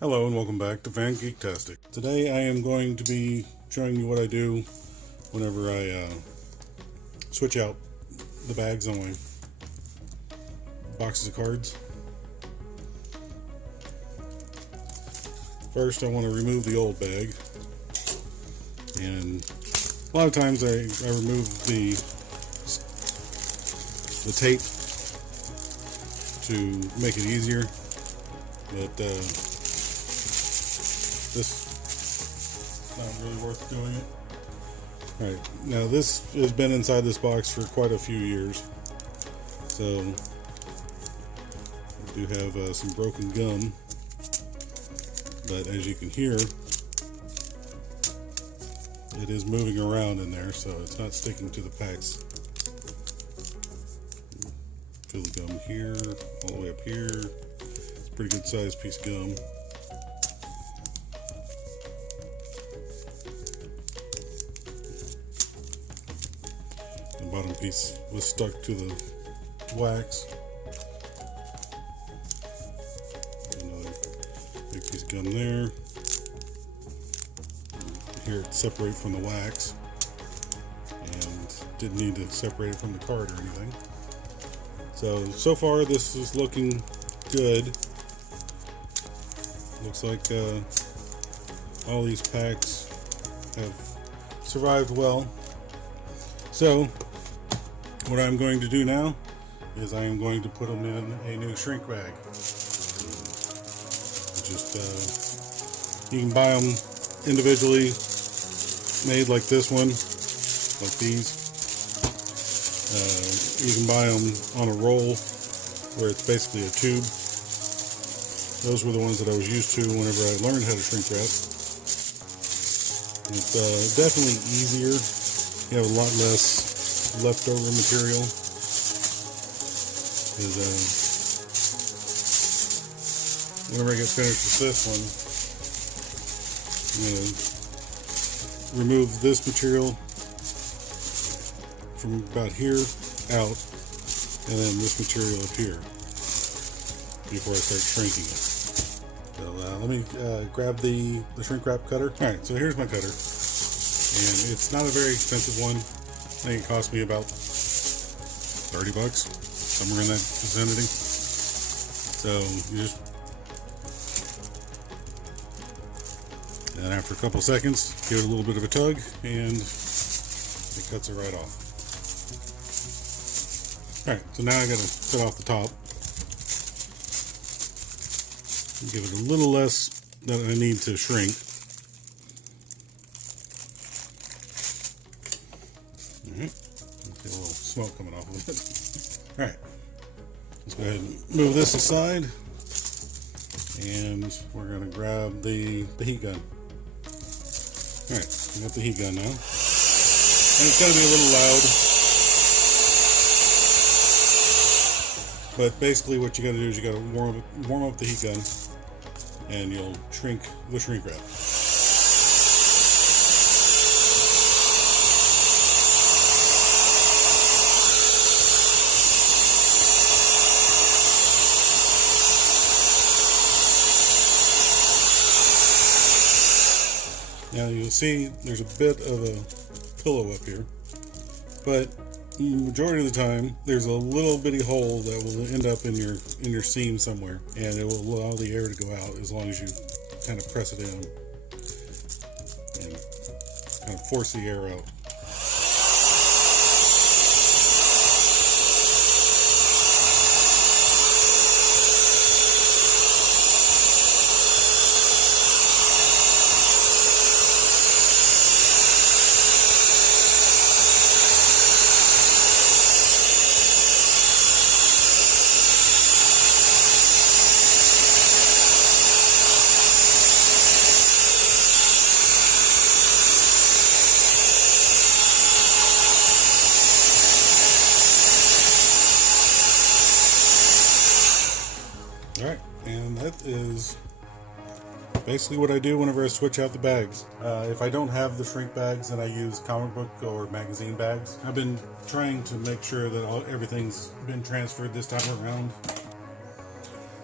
Hello and welcome back to Fan Geektastic. Today I am going to be showing you what I do whenever I switch out the bags on my boxes of cards. First I want to remove the old bag, and a lot of times I remove the tape to make it easier, but this is not really worth doing it. Alright, now this has been inside this box for quite a few years, so I do have some broken gum, but as you can hear, it is moving around in there, so it's not sticking to the packs. Feel the gum here, all the way up here. It's a pretty good sized piece of gum. The bottom piece was stuck to the wax. Another big piece of gum there. Here it separate from the wax, and didn't need to separate it from the card or anything. So far this is looking good. Looks like all these packs have survived well. So what I'm going to do now is I am going to put them in a new shrink bag. Just you can buy them individually made like this one, like these. You can buy them on a roll where it's basically a tube. Those were the ones that I was used to whenever I learned how to shrink wrap. It's definitely easier. You have a lot less leftover material. Whenever I get finished with this one, I'm going to remove this material from about here out, and then this material up here before I start shrinking it. So let me grab the shrink wrap cutter. Alright, so here's my cutter, and it's not a very expensive one. I think it cost me about 30 bucks, somewhere in that vicinity. So you just, and after a couple seconds, give it a little bit of a tug, and it cuts it right off. Alright, so now I gotta cut off the top. Give it a little less than I need to shrink. Alright, see a little smoke coming off of it. Alright, let's go ahead and move this aside, and we're gonna grab the heat gun. Alright, I got the heat gun now. And it's gonna be a little loud. But basically what you got to do is you got to warm up the heat gun, and you'll shrink the shrink wrap. Now you'll see there's a bit of a pillow up here, but the majority of the time there's a little bitty hole that will end up in your seam somewhere, and it will allow the air to go out as long as you kind of press it in and kind of force the air out. Alright, and that is basically what I do whenever I switch out the bags. If I don't have the shrink bags, then I use comic book or magazine bags. I've been trying to make sure that everything's been transferred this time around.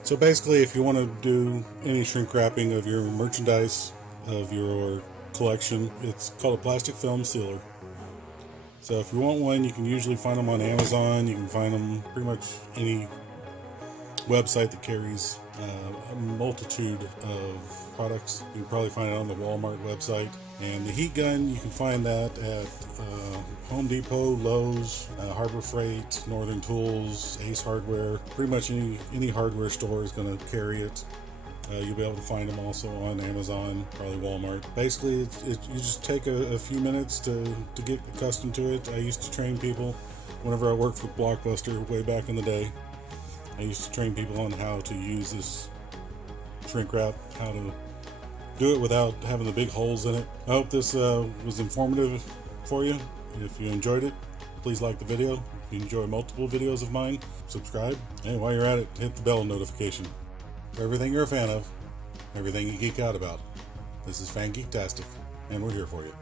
So basically, if you want to do any shrink wrapping of your merchandise, of your collection, it's called a plastic film sealer. So if you want one, you can usually find them on Amazon. You can find them pretty much any website that carries a multitude of products. You can probably find it on the Walmart website. And the heat gun, you can find that at Home Depot, Lowe's, Harbor Freight, Northern Tools, Ace Hardware. Pretty much any hardware store is going to carry it. You'll be able to find them also on Amazon, probably Walmart. Basically, you just take a few minutes to get accustomed to it. I used to train people whenever I worked for Blockbuster way back in the day. I used to train people on how to use this shrink wrap, how to do it without having the big holes in it. I hope this was informative for you. If you enjoyed it, please like the video. If you enjoy multiple videos of mine, subscribe. And while you're at it, hit the bell notification. For everything you're a fan of, everything you geek out about. This is Fan Geektastic, and we're here for you.